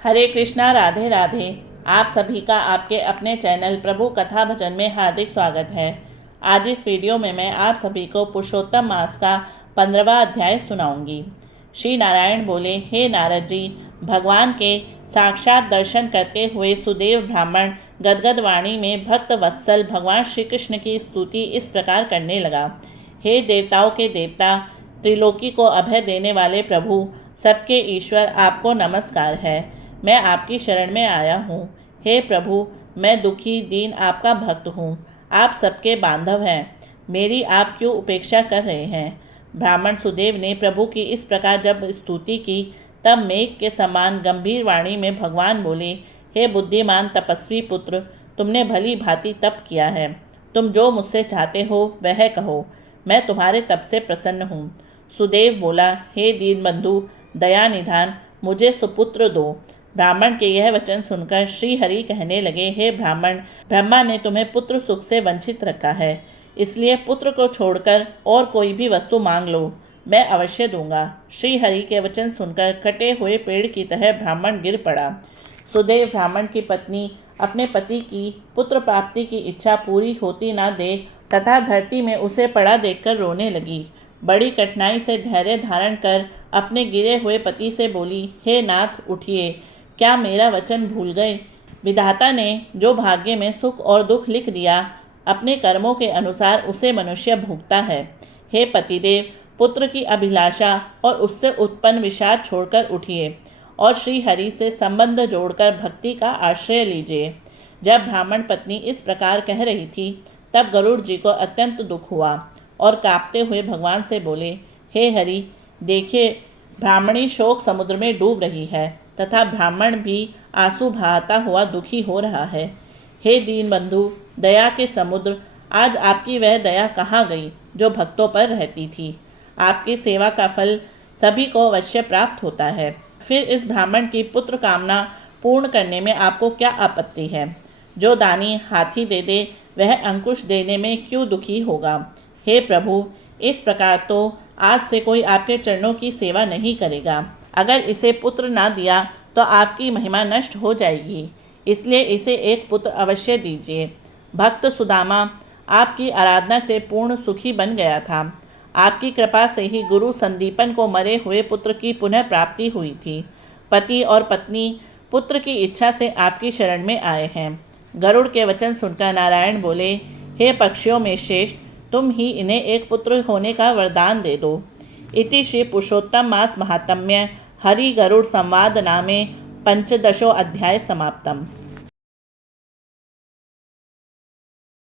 हरे कृष्णा, राधे राधे। आप सभी का आपके अपने चैनल प्रभु कथा भजन में हार्दिक स्वागत है। आज इस वीडियो में मैं आप सभी को पुरुषोत्तम मास का 15वां अध्याय सुनाऊंगी। श्री नारायण बोले, हे नारद जी, भगवान के साक्षात दर्शन करते हुए सुदेव ब्राह्मण गदगद वाणी में भक्त वत्सल भगवान श्री कृष्ण की स्तुति इस प्रकार करने लगा। हे देवताओं के देवता, त्रिलोकी को अभय देने वाले प्रभु, सबके ईश्वर, आपको नमस्कार है। मैं आपकी शरण में आया हूँ। हे प्रभु, मैं दुखी दीन आपका भक्त हूँ। आप सबके बांधव हैं, मेरी आप क्यों उपेक्षा कर रहे हैं। ब्राह्मण सुदेव ने प्रभु की इस प्रकार जब स्तुति की, तब मेघ के समान गंभीर वाणी में भगवान बोले, हे बुद्धिमान तपस्वी पुत्र, तुमने भली भांति तप किया है। तुम जो मुझसे चाहते हो वह कहो, मैं तुम्हारे तप से प्रसन्न हूँ। सुदेव बोला, हे दीन बंधु, दया निधान, मुझे सुपुत्र दो। ब्राह्मण के यह वचन सुनकर श्री हरि कहने लगे, हे ब्राह्मण, ब्रह्मा ने तुम्हें पुत्र सुख से वंचित रखा है, इसलिए पुत्र को छोड़कर और कोई भी वस्तु मांग लो, मैं अवश्य दूंगा। श्री हरि के वचन सुनकर कटे हुए पेड़ की तरह ब्राह्मण गिर पड़ा। सुदेव ब्राह्मण की पत्नी अपने पति की पुत्र प्राप्ति की इच्छा पूरी होती न देख तथा धरती में उसे पड़ा देखकर रोने लगी। बड़ी कठिनाई से धैर्य धारण कर अपने गिरे हुए पति से बोली, हे नाथ, उठिए, क्या मेरा वचन भूल गए। विधाता ने जो भाग्य में सुख और दुख लिख दिया, अपने कर्मों के अनुसार उसे मनुष्य भोगता है। हे पतिदेव, पुत्र की अभिलाषा और उससे उत्पन्न विषाद छोड़कर उठिए और श्री हरि से संबंध जोड़कर भक्ति का आश्रय लीजिए। जब ब्राह्मण पत्नी इस प्रकार कह रही थी, तब गरुड़ जी को अत्यंत दुख हुआ और कांपते हुए भगवान से बोले, हे हरि, देखिए, ब्राह्मणी शोक समुद्र में डूब रही है तथा ब्राह्मण भी आंसू बहाता हुआ दुखी हो रहा है। हे दीन बंधु, दया के समुद्र, आज आपकी वह दया कहाँ गई जो भक्तों पर रहती थी। आपकी सेवा का फल सभी को अवश्य प्राप्त होता है, फिर इस ब्राह्मण की पुत्र कामना पूर्ण करने में आपको क्या आपत्ति है। जो दानी हाथी दे दे, वह अंकुश देने में क्यों दुखी होगा। हे प्रभु, इस प्रकार तो आज से कोई आपके चरणों की सेवा नहीं करेगा। अगर इसे पुत्र ना दिया तो आपकी महिमा नष्ट हो जाएगी, इसलिए इसे एक पुत्र अवश्य दीजिए। भक्त सुदामा आपकी आराधना से पूर्ण सुखी बन गया था। आपकी कृपा से ही गुरु संदीपन को मरे हुए पुत्र की पुनः प्राप्ति हुई थी। पति और पत्नी पुत्र की इच्छा से आपकी शरण में आए हैं। गरुड़ के वचन सुनकर नारायण बोले, हे पक्षियों में श्रेष्ठ, तुम ही इन्हें एक पुत्र होने का वरदान दे दो। इति श्री पुरुषोत्तम मास महात्म्य हरि गरुड़ संवाद नामे 15 अध्याय समाप्तम।